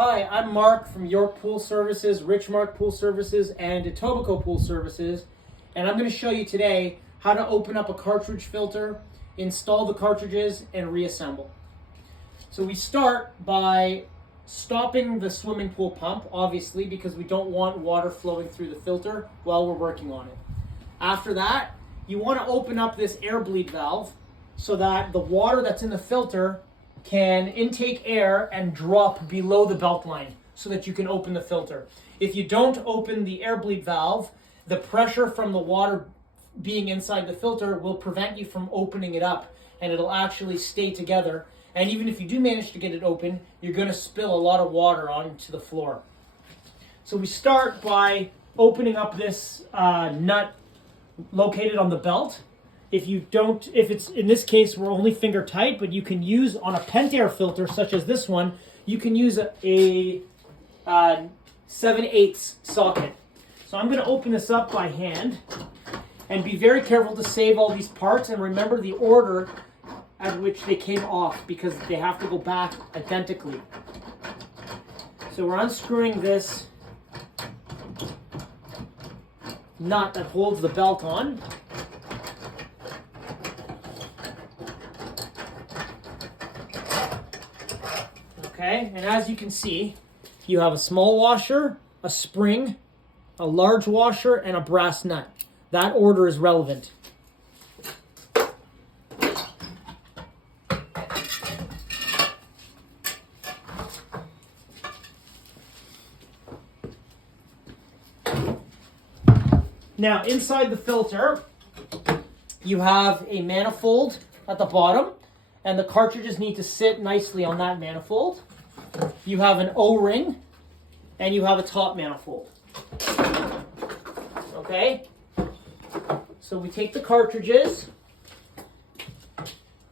Hi, I'm Mark from York Pool Services, Richmark Pool Services, and Etobicoke Pool Services, and I'm going to show you today how to open up a cartridge filter, install the cartridges, and reassemble. So we start by stopping the swimming pool pump, obviously, because we don't want water flowing through the filter while we're working on it. After that, you want to open up this air bleed valve so that the water that's in the filter can intake air and drop below the belt line so that you can open the filter. If you don't open the air bleed valve, the pressure from the water being inside the filter will prevent you from opening it up, and it'll actually stay together. And even if you do manage to get it open, you're going to spill a lot of water onto the floor. So we start by opening up this nut located on the belt. If it's, in this case, we're only finger tight, but you can use on a Pentair filter such as this one, you can use a 7/8 socket. So I'm going to open this up by hand and be very careful to save all these parts and remember the order at which they came off because they have to go back identically. So we're unscrewing this nut that holds the belt on. Okay, and as you can see, you have a small washer, a spring, a large washer, and a brass nut. That order is relevant. Now, inside the filter, you have a manifold at the bottom, and the cartridges need to sit nicely on that manifold. You have an O-ring, and you have a top manifold. Okay? So we take the cartridges,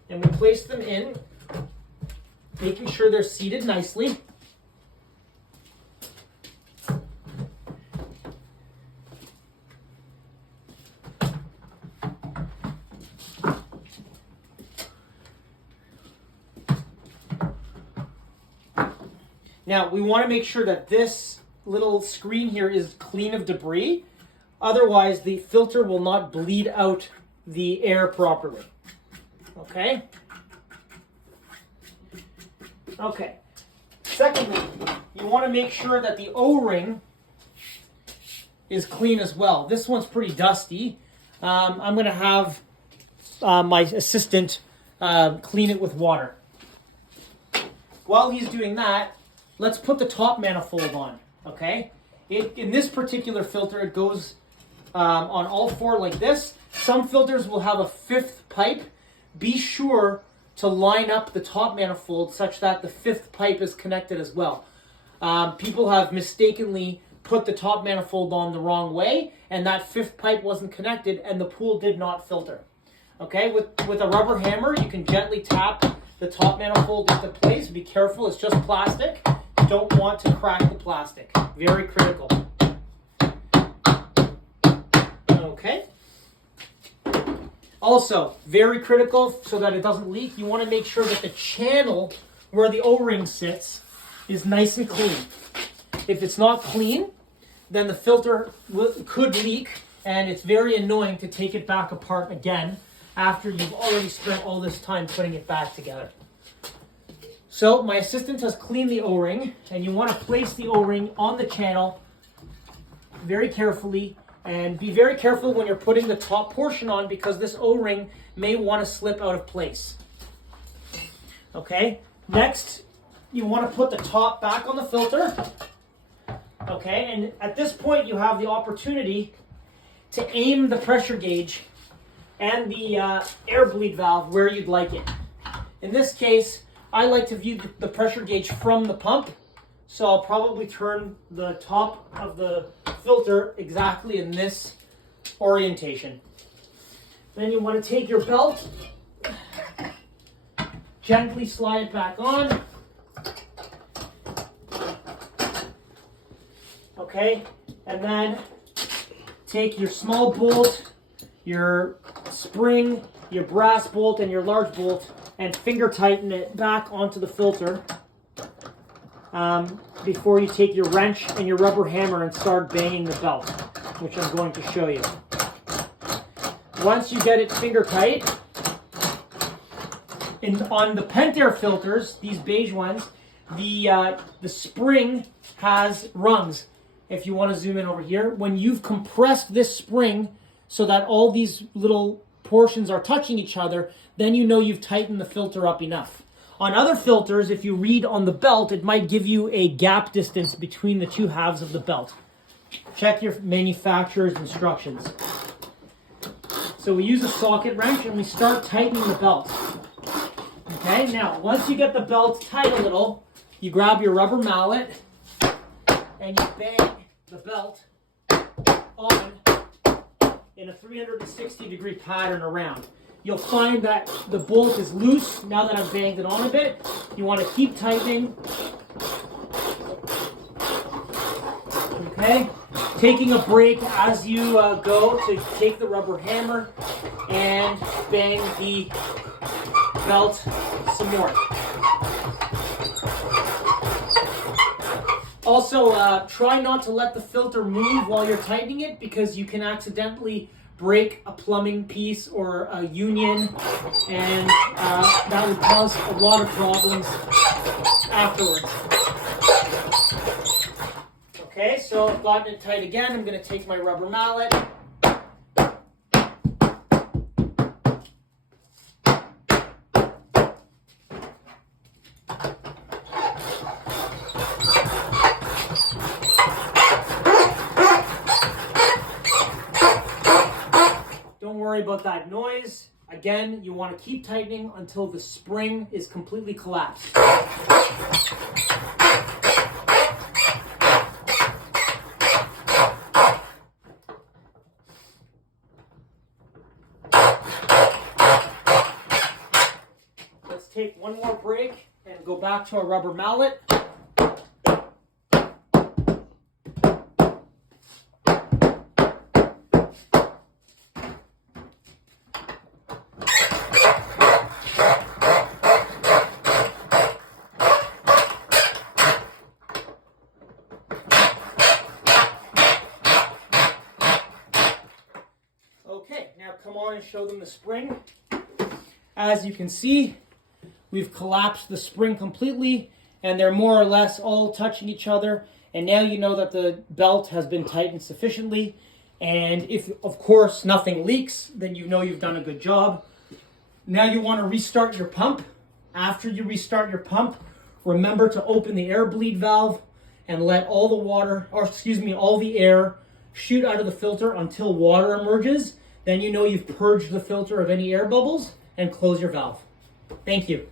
and we place them in, making sure they're seated nicely. Now, we want to make sure that this little screen here is clean of debris. Otherwise, the filter will not bleed out the air properly. Okay? Okay. Secondly, you want to make sure that the O-ring is clean as well. This one's pretty dusty. I'm going to have my assistant clean it with water. While he's doing that, let's put the top manifold on, okay? In this particular filter, it goes on all four like this. Some filters will have a fifth pipe. Be sure to line up the top manifold such that the fifth pipe is connected as well. People have mistakenly put the top manifold on the wrong way, and that fifth pipe wasn't connected, and the pool did not filter. Okay, with a rubber hammer, you can gently tap the top manifold into place. Be careful, it's just plastic. Don't want to crack the plastic. Very critical. Okay. Also, very critical so that it doesn't leak, you want to make sure that the channel where the O-ring sits is nice and clean. If it's not clean, then the filter could leak, and it's very annoying to take it back apart again after you've already spent all this time putting it back together. So my assistant has cleaned the O-ring, and you want to place the O-ring on the channel very carefully, and be very careful when you're putting the top portion on because this O-ring may want to slip out of place. Okay, next you want to put the top back on the filter. Okay, and at this point you have the opportunity to aim the pressure gauge and the air bleed valve where you'd like it. In this case, I like to view the pressure gauge from the pump, so I'll probably turn the top of the filter exactly in this orientation. Then you want to take your belt, gently slide it back on. Okay, and then take your small bolt, your spring, your brass bolt, and your large bolt, and finger tighten it back onto the filter. before you take your wrench and your rubber hammer and start banging the belt, which I'm going to show you. Once you get it finger tight, on the Pentair filters, these beige ones, the spring has rungs. If you want to zoom in over here, when you've compressed this spring so that all these little portions are touching each other, then you know you've tightened the filter up enough. On other filters, if you read on the belt, it might give you a gap distance between the two halves of the belt. Check your manufacturer's instructions. So we use a socket wrench and we start tightening the belt. Okay, now once you get the belt tight a little, you grab your rubber mallet and you bang the belt on in a 360-degree pattern around. You'll find that the bolt is loose now that I've banged it on a bit. You want to keep tightening. Okay, taking a break as you go to take the rubber hammer and bang the belt some more. Also, try not to let the filter move while you're tightening it, because you can accidentally break a plumbing piece or a union, and that would cause a lot of problems afterwards. Okay, so I've gotten it tight again. I'm going to take my rubber mallet. Don't worry about that noise. Again, you want to keep tightening until the spring is completely collapsed. Let's take one more break and go back to our rubber mallet. Okay, now come on and show them the spring. As you can see, we've collapsed the spring completely, and they're more or less all touching each other. And now you know that the belt has been tightened sufficiently. And if, of course, nothing leaks, then you know you've done a good job. Now you want to restart your pump. After you restart your pump, remember to open the air bleed valve and let all the water, or excuse me, all the air shoot out of the filter until water emerges. Then you know you've purged the filter of any air bubbles, and close your valve. Thank you.